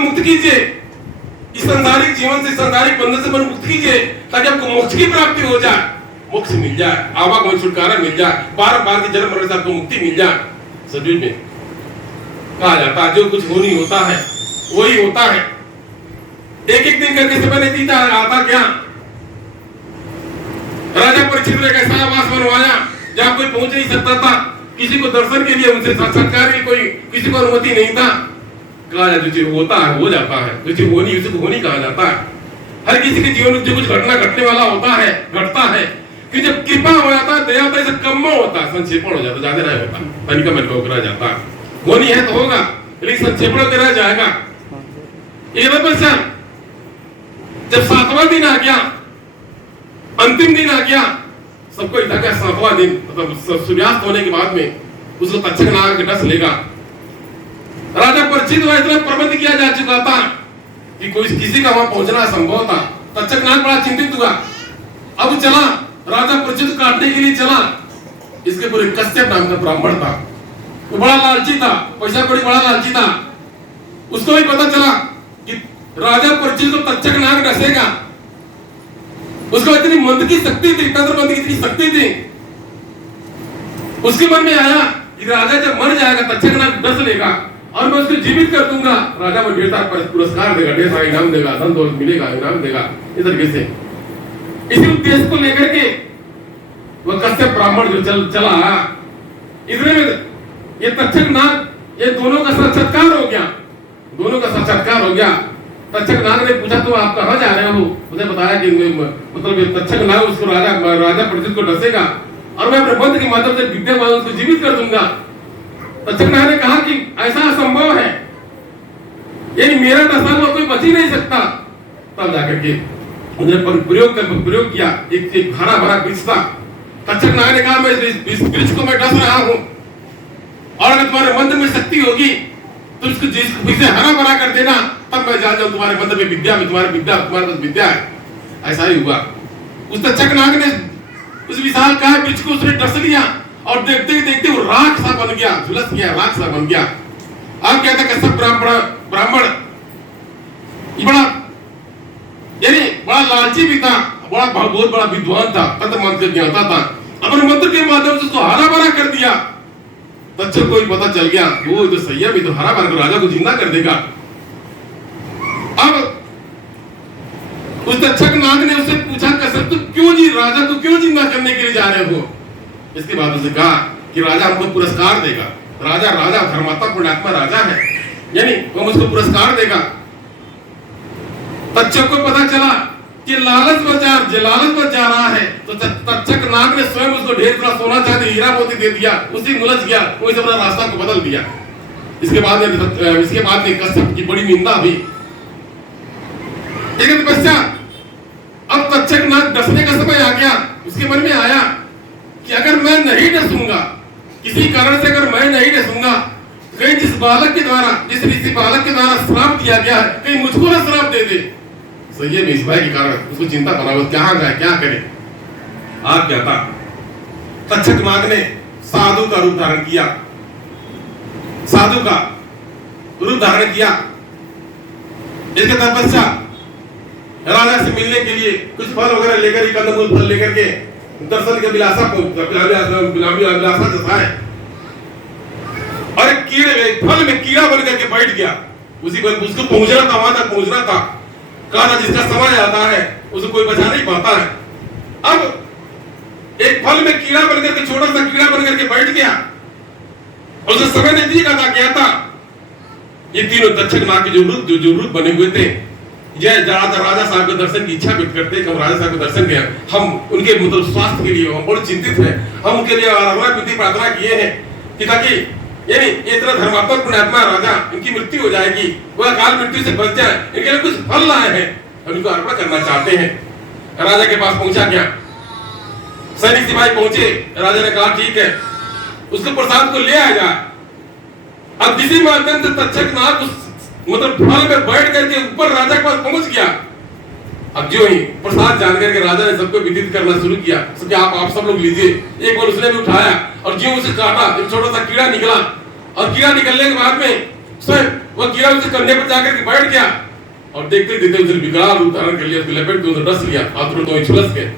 मुक्त कीजिए, इस संसारिक जीवन से, संसारिक बंधन से मन मुक्त कीजिए, ताकि आपको मोक्ष की प्राप्ति हो जाए, मोक्ष मिल जाए, आवागमन छुटकारा मिल जाए, बार बार के जन्म मरण से आपको मुक्ति मिल जाए। सभी में कहा जाता है जो कुछ हो नहीं होता है वही होता है। एक एक दिन करके समय नहीं बीता, आता क्या राजा परीक्षित ने एक ऐसा आवास बनवाया जहां कोई पहुंच नहीं सकता था, किसी को दर्शन के लिए, उनसे साक्षात्कार की कोई किसी को अनुमति नहीं था। कहा जाता जो चीज होता है हो जाता है, जो चीज हो नहीं उसे हो नहीं कहा जाता है। हर किसी के जीवन में जो कुछ घटना घटने वाला होता है, घटता है कि जब कृपा हो जाता है, दया होता है, कम होता है, संक्षेपण हो जाता है, ज्यादा नहीं होता, तनिका मन को रह जाता है। वो नहीं है तो होगा, लेकिन संक्षेपण होकर रह जाएगा। एक बच्चा जब 7वां दिन आ गया, अंतिम दिन आ गया, सबको इतना क्या 7वां दिन मतलब सूर्यास्त होने के बाद में उसको तक्षक नाग डस लेगा। राजा परीक्षित हुआ, इतना प्रबंध किया जा चुका था कि कोई किसी का वहां पहुंचना असंभव था। तक्षक नाग बड़ा चिंतित हुआ, अब चला राजा परीक्षित काटने के लिए चला। इसके पूरे कश्यप नाम का ब्राह्मण था, वो बड़ा लालची था, पैसा कौड़ी बड़ा लालची था। उसको भी पता चला कि राजा परीक्षित को तक्षक नाग डसेगा। उसको इतनी मंत्र की शक्ति थी, तंत्र मंत्र की इतनी शक्ति थी, उसके मन में आया कि राजा जब मर जाएगा तक्षक नाग डस लेगा और मैं उसको जीवित कर दूंगा, राजा को ढेर सारा पुरस्कार देगा, ढेर सारा इनाम देगा, धन दौलत मिलेगा, इनाम देगा। इस तरीके से इसी उद्देश्य को लेकर के वह कश्यप ब्राह्मण जो चला। इतने में ये तक्षक नाग, ये दोनों का साक्षात्कार हो गया, दोनों का साक्षात्कार हो गया। तक्षक नाग ने पूछा तो आप कहाँ जा रहे हो? उसने बताया कि मतलब तक्षक नाग उसको राजा परीक्षित को डसेगा और मैं अपने मंत्र के माध्यम से विद्यावान उसको जीवित कर दूंगा। तक्षक नाग ने कहा कि ऐसा असंभव है, यानी मेरा डसा हुआ कोई बच ही नहीं सकता। तब जाकर के उन्होंने प्रयोग किया, एक हरा भरा वृक्ष था। तक्षक नाग ने कहा मैं इस वृक्ष को मैं डस रहा हूं और अगर तुम्हारे मंत्र में शक्ति होगी तो इसको जिसे हरा भरा कर देना, तब मैं जा जाऊं तुम्हारे मंत्र में विद्या में, तुम्हारे पास विद्या है। ऐसा ही हुआ। उस तक्षक नाग ने उस विशाल काय वृक्ष को उसने डस लिया और देखते ही देखते वो राख सा बन गया, झुलस गया, राख सा बन गया। अब क्या था कश्यप ब्राह्मण बड़ा यानी बड़ा लालची भी था, बहुत बड़ा विद्वान था, तंत्र मंत्र ज्ञाता था। अपने मंत्र के माध्यम से उसको हरा भरा कर दिया। तक्षक को पता चल गया वो तो सही है, भी तो हरा भरा राजा को जिंदा कर देगा। अब उस तक्षक नाग ने उससे पूछा कश्यप तुम क्यों राजा को क्यों जिंदा करने के लिए जा रहे हो? इसके बाद उसने कहा कि राजा हमको पुरस्कार देगा, राजा धर्मात्मा पुण्यात्मा राजा है, यानी वो मुझको पुरस्कार देगा। तक्षक को पता चला कि लालच पर जा रहा है, तो तक्षक नाग ने स्वयं उसको ढेर सारा सोना चांदी हीरा मोती दे दिया, उसी मुलझ गया, वो अपना रास्ता को बदल दिया। इसके बाद में कश्यप की बड़ी निंदा हुई। लेकिन पश्चात अब तक्षक नाग डसने का समय आ गया। उसके मन में आया कि अगर मैं नहीं डसूंगा, किसी कारण से अगर मैं नहीं डसूंगा, कहीं जिस ऋषि बालक के द्वारा श्राप दिया गया है, कहीं मुझको ना श्राप दे दे। सही है, इस भाई के कारण उसको चिंता बना, वो कहाँ जाए, क्या करे। आप क्या था, तक्षक नाग ने साधु का रूप धारण किया, इसके तपस्या राजा से मिलने के लिए कुछ फल वगैरह लेकर, कंदमूल फल लेकर के दर्शन के विलासा जताए और फल में कीड़ा बन करके बैठ गया। उसको पहुंचना था, वहां तक पहुंचना था। कहा जिसका समय आता है उसे कोई बचा नहीं पाता है। अब एक फल में कीड़ा बन करके, छोटा सा कीड़ा बन करके बैठ गया, उसे समय नजदीक आता गया था। ये तीनों तक्षक नाग के जो रूप बने हुए थे, राजा साहब के दर्शन की इच्छा व्यक्त करते हैं। हम राजा साहब के दर्शन किया, हम उनके मतलब स्वास्थ्य के लिए हम बहुत चिंतित हैं। हम उनके लिए विधि प्रार्थना किए हैं कि ताकि यानी इतना धर्मात्मा पुण्यात्मा राजा, इनकी मृत्यु हो जाएगी, वह अकाल मृत्यु से बच जाए, इनके लिए कुछ फल लाए हैं, हम इनको अर्पण करना चाहते हैं। राजा के पास पहुंचा गया, सैनिक सिपाही पहुंचे। राजा ने कहा ठीक है, उसको प्रसाद को ले आएगा। अब किसी माध्यम से तक्षक नाग मतलब फल में बैठ करके ऊपर राजा के पास पहुंच गया। अब जो ही प्रसाद जान करके राजा ने सबको विदित करना शुरू किया, सबके आप सब लोग लीजिए। एक बार उसने भी उठाया और जो उसे काटा, एक छोटा सा कीड़ा निकला और कीड़ा निकलने के बाद में स्वयं वह गिरा, उसे कंधे पर जाकर के बैठ गया और देखते देखते उसे विकराल रूप धारण कर लिया, उसके लपेट में उसे डस लिया और तुरंत वहीं झुलस गए।